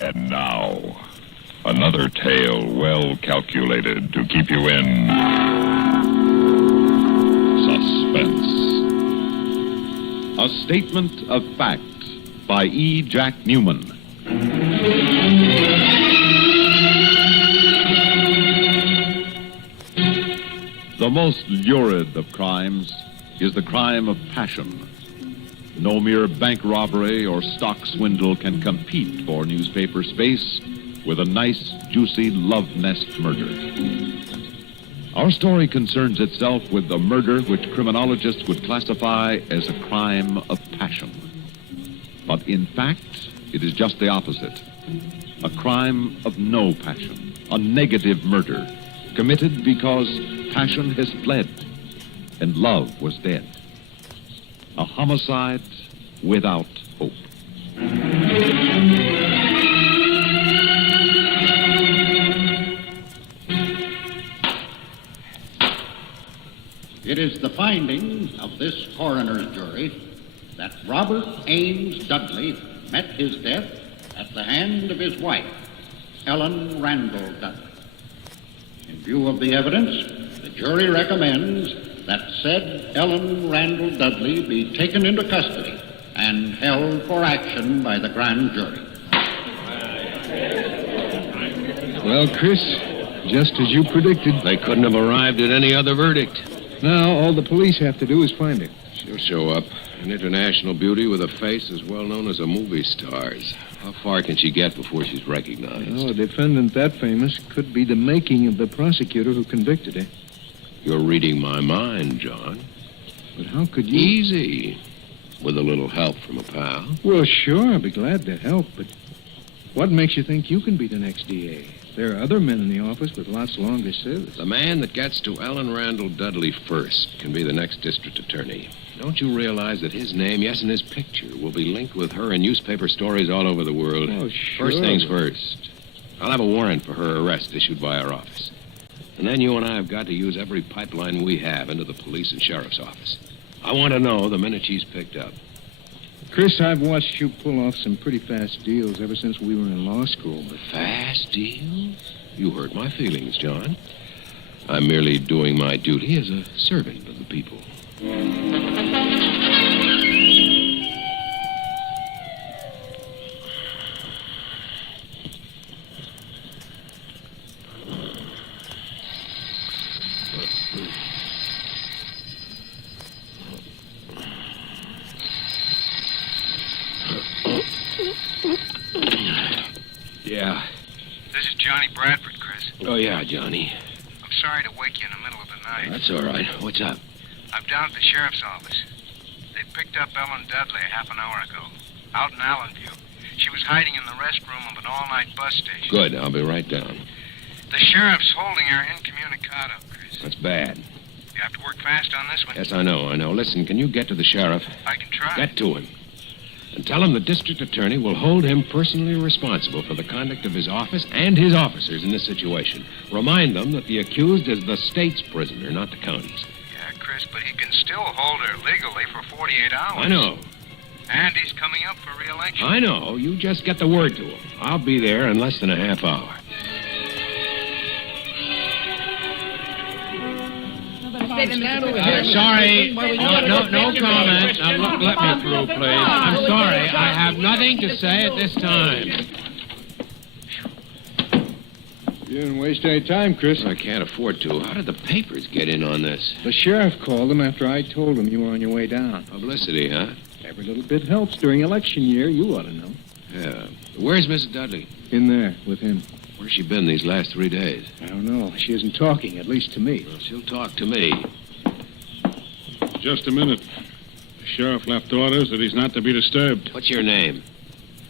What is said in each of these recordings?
And now, another tale well calculated to keep you in suspense. A statement of fact by E. Jack Newman. The most lurid of crimes is the crime of passion. No mere bank robbery or stock swindle can compete for newspaper space with a nice, juicy love nest murder. Our story concerns itself with the murder which criminologists would classify as a crime of passion. But in fact, it is just the opposite. A crime of no passion, a negative murder, committed because passion has fled and love was dead. A homicide without hope. It is the finding of this coroner's jury that Robert Ames Dudley met his death at the hand of his wife, Ellen Randall Dudley. In view of the evidence, the jury recommends that said Ellen Randall Dudley be taken into custody and held for action by the grand jury. Well, Chris, just as you predicted. They couldn't have arrived at any other verdict. Now, all the police have to do is find her. She'll show up. An international beauty with a face as well known as a movie star's. How far can she get before she's recognized? Oh, a defendant that famous could be the making of the prosecutor who convicted her. You're reading my mind, John. But how could you... Easy. With a little help from a pal. Well, sure, I'd be glad to help, but what makes you think you can be the next DA? There are other men in the office with lots longer service. The man that gets to Ellen Randall Dudley first can be the next district attorney. Don't you realize that his name, yes, and his picture, will be linked with her in newspaper stories all over the world? Oh, sure. First things first. I'll have a warrant for her arrest issued by our office. And then you and I have got to use every pipeline we have into the police and sheriff's office. I want to know the minute she's picked up. Chris, I've watched you pull off some pretty fast deals ever since we were in law school. But Fast deals? You hurt my feelings, John. I'm merely doing my duty as a servant of the people. Yeah. This is Johnny Bradford, Chris. Oh, yeah, Johnny. I'm sorry to wake you in the middle of the night. That's all right. What's up? I'm down at the sheriff's office. They picked up Ellen Dudley half an hour ago, out in Allenview. She was hiding in the restroom of an all-night bus station. Good. I'll be right down. The sheriff's holding her incommunicado, Chris. That's bad. You have to work fast on this one. Yes, I know. Listen, can you get to the sheriff? I can try. Get to him. And tell him the district attorney will hold him personally responsible for the conduct of his office and his officers in this situation. Remind them that the accused is the state's prisoner, not the county's. Yeah, Chris, but he can still hold her legally for 48 hours. I know. And he's coming up for re-election. I know. You just get the word to him. I'll be there in less than a half hour. Sorry. No comment. Now, let me through, please. I'm sorry. I have nothing to say at this time. you didn't waste any time, Chris. I can't afford to. How did the papers get in on this? The sheriff called them after I told him you were on your way down. Publicity, huh? Every little bit helps during election year. You ought to know. Yeah. Where's Mrs. Dudley? In there with him. Where's she been these last 3 days? I don't know. She isn't talking, at least to me. Well, she'll talk to me. Just a minute. The sheriff left orders that he's not to be disturbed. What's your name?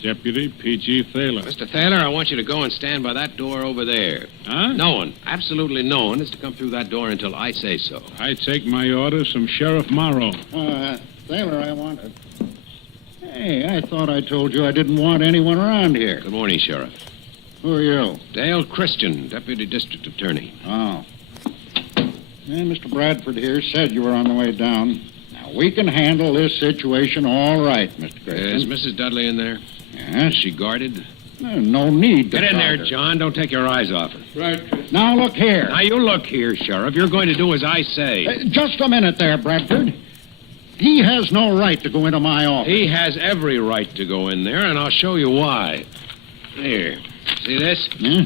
Deputy P.G. Thaler. Mr. Thaler, I want you to go and stand by that door over there. Huh? No one, absolutely no one, is to come through that door until I say so. I take my orders from Sheriff Morrow. Thaler, I want to... Hey, I thought I told you I didn't want anyone around here. Good morning, Sheriff. Who are you? Dale Christian, Deputy District Attorney. Oh. Yeah, Mr. Bradford here said you were on the way down. Now, we can handle this situation all right, Mr. Christian. Is Mrs. Dudley in there? Yes. Is she guarded? No need to Get in there, bother. John. Don't take your eyes off her. Right. Now, look here. Now, you look here, Sheriff. You're going to do as I say. Just a minute there, Bradford. He has no right to go into my office. He has every right to go in there, and I'll show you why. Here. See this? Hmm?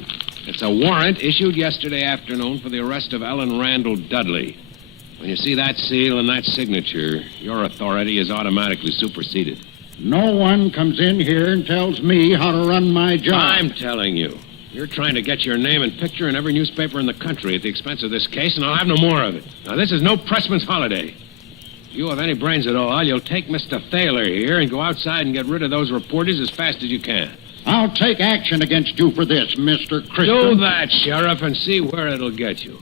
It's a warrant issued yesterday afternoon for the arrest of Ellen Randall Dudley. When you see that seal and that signature, your authority is automatically superseded. No one comes in here and tells me how to run my job. I'm telling you. You're trying to get your name and picture in every newspaper in the country at the expense of this case, and I'll have no more of it. Now, this is no pressman's holiday. If you have any brains at all, you'll take Mr. Thaler here and go outside and get rid of those reporters as fast as you can. I'll take action against you for this, Mr. Christian. Do that, Sheriff, and see where it'll get you.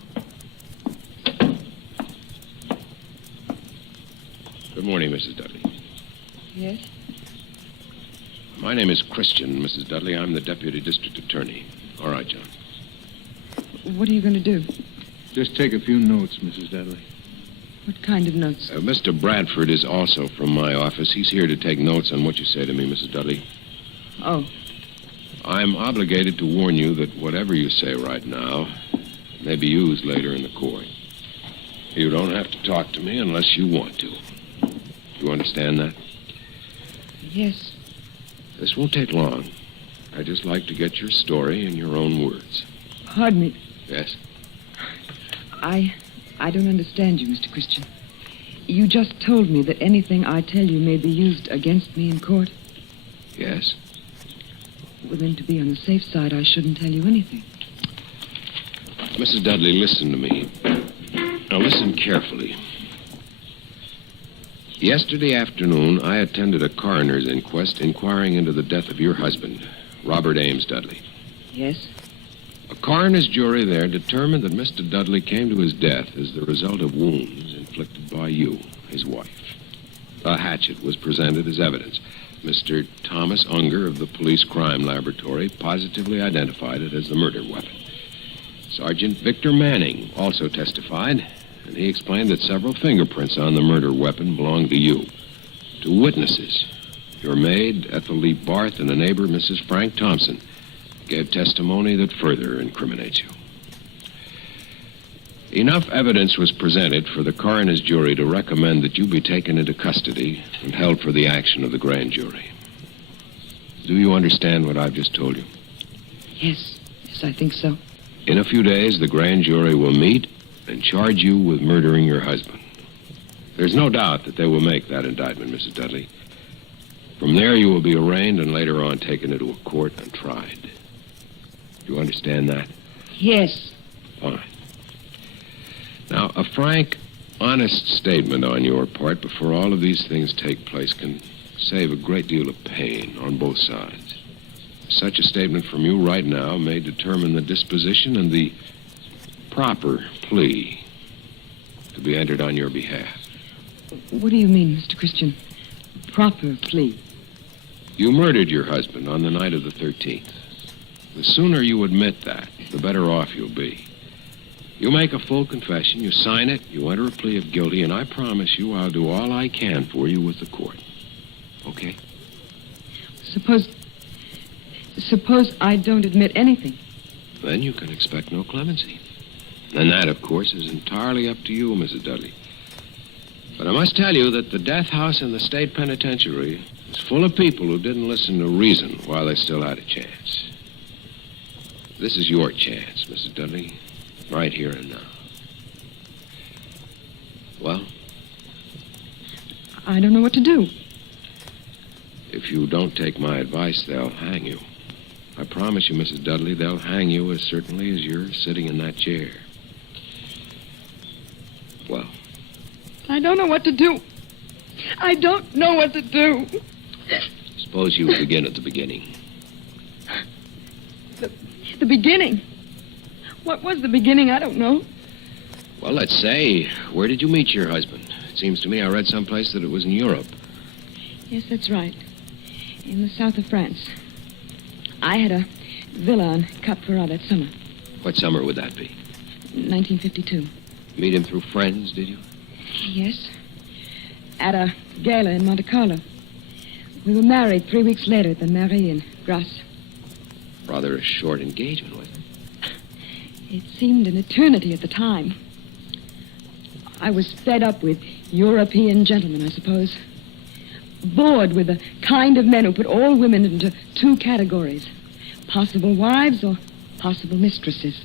Good morning, Mrs. Dudley. Yes? My name is Christian, Mrs. Dudley. I'm the deputy district attorney. All right, John. What are you going to do? Just take a few notes, Mrs. Dudley. What kind of notes? Mr. Bradford is also from my office. He's here to take notes on what you say to me, Mrs. Dudley. Oh, I'm obligated to warn you that whatever you say right now may be used later in the court. You don't have to talk to me unless you want to. You understand that? yes. This won't take long. I'd just like to get your story in your own words. Pardon me. Yes? I don't understand you, Mr. Christian. You just told me that anything I tell you may be used against me in court. Yes? Well, then, to be on the safe side, I shouldn't tell you anything. Mrs. Dudley, listen to me. Now, listen carefully. Yesterday afternoon, I attended a coroner's inquest inquiring into the death of your husband, Robert Ames Dudley. Yes? A coroner's jury there determined that Mr. Dudley came to his death as the result of wounds inflicted by you, his wife. A hatchet was presented as evidence. Mr. Thomas Unger of the Police Crime Laboratory positively identified it as the murder weapon. Sergeant Victor Manning also testified, and he explained that several fingerprints on the murder weapon belonged to you. Two witnesses, your maid, Ethel Lee Barth, and a neighbor, Mrs. Frank Thompson, gave testimony that further incriminates you. Enough evidence was presented for the coroner's jury to recommend that you be taken into custody and held for the action of the grand jury. Do you understand what I've just told you? Yes. Yes, I think so. In a few days, the grand jury will meet and charge you with murdering your husband. There's no doubt that they will make that indictment, Mrs. Dudley. From there, you will be arraigned and later on taken into a court and tried. Do you understand that? Yes. Fine. Now, a frank, honest statement on your part before all of these things take place can save a great deal of pain on both sides. Such a statement from you right now may determine the disposition and the proper plea to be entered on your behalf. What do you mean, Mr. Christian? Proper plea. You murdered your husband on the night of the 13th. The sooner you admit that, the better off you'll be. You make a full confession, you sign it, you enter a plea of guilty, and I promise you I'll do all I can for you with the court. Okay? Suppose I don't admit anything. Then you can expect no clemency. And that, of course, is entirely up to you, Mrs. Dudley. But I must tell you that the death house in the state penitentiary is full of people who didn't listen to reason while they still had a chance. This is your chance, Mrs. Dudley, right here and now. Well? I don't know what to do. If you don't take my advice, they'll hang you. I promise you, Mrs. Dudley, they'll hang you as certainly as you're sitting in that chair. Well? I don't know what to do. I don't know what to do. Suppose you begin at the beginning. The beginning? What was the beginning? I don't know. Well, let's say, where did you meet your husband? It seems to me I read someplace that it was in Europe. Yes, that's right. In the south of France. I had a villa on Cap Ferrat that summer, What summer would that be? 1952. Meet him through friends, did you? Yes. At a gala in Monte Carlo. We were married 3 weeks later at the Mairie in Grasse. Rather a short engagement, wasn't it? It seemed an eternity at the time. I was fed up with European gentlemen, I suppose. Bored with the kind of men who put all women into two categories. Possible wives or possible mistresses.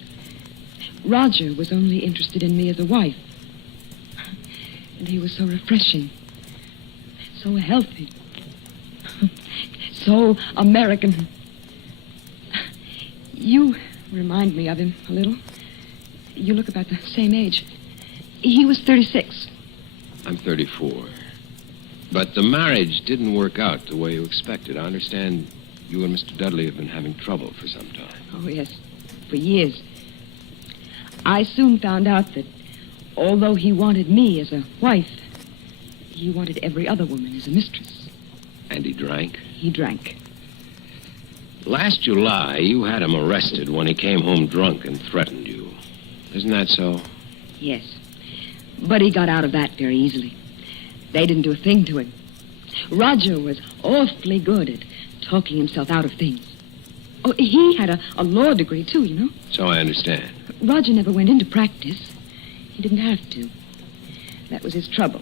Roger was only interested in me as a wife. And he was so refreshing. So healthy. So American. You remind me of him a little. You look about the same age. He was 36. I'm 34. But the marriage didn't work out the way you expected. I understand you and Mr. Dudley have been having trouble for some time. Oh, yes. For years. I soon found out that although he wanted me as a wife, he wanted every other woman as a mistress. And he drank? He drank. Last July, you had him arrested when he came home drunk and threatened you. Isn't that so? Yes. But he got out of that very easily. They didn't do a thing to him. Roger was awfully good at talking himself out of things. Oh, he had a law degree, too, you know. So I understand. Roger never went into practice. He didn't have to. That was his trouble.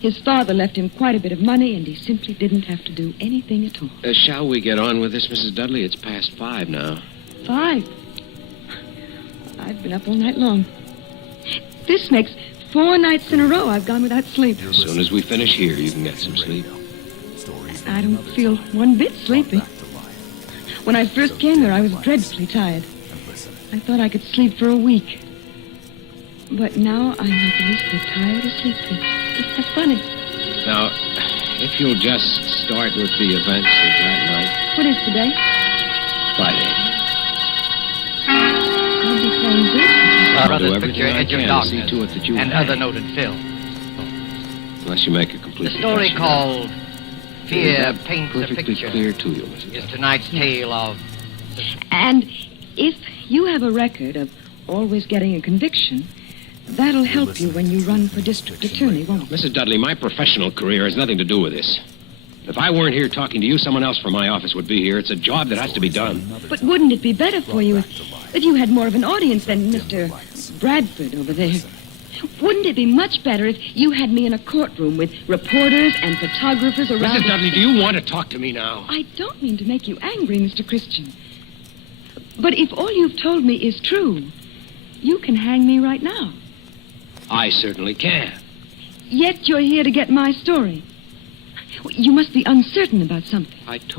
His father left him quite a bit of money, and he simply didn't have to do anything at all. Shall we get on with this, Mrs. Dudley? It's past 5 now. 5? I've been up all night long. This makes 4 nights in a row I've gone without sleep. As soon as we finish here, you can get some sleep. I don't feel one bit sleepy. When I first came there, I was dreadfully tired. I thought I could sleep for a week. But now I'm not the least bit tired or sleepy. That's funny. Now, if you'll just start with the events of that night. What is today? Friday. I'll be playing bridge. I'll do Brother's everything picture, I Edge of can to Darkness, see to it that you and have other it. noted film. Unless you make a complete The story confession. called Fear That Paints a perfectly Picture clear to you, Mrs. is Dudley. tonight's tale of... And if you have a record of always getting a conviction, that'll help you when you run for district attorney, won't it? Mrs. Dudley, my professional career has nothing to do with this. If I weren't here talking to you, someone else from my office would be here. It's a job that has to be done. But wouldn't it be better for you if you had more of an audience than Mr. Bradford over there? Wouldn't it be much better if you had me in a courtroom with reporters and photographers around? Mrs. Dudley, do you want to talk to me now? I don't mean to make you angry, Mr. Christian. But if all you've told me is true, you can hang me right now. I certainly can. Yet you're here to get my story. You must be uncertain about something. I told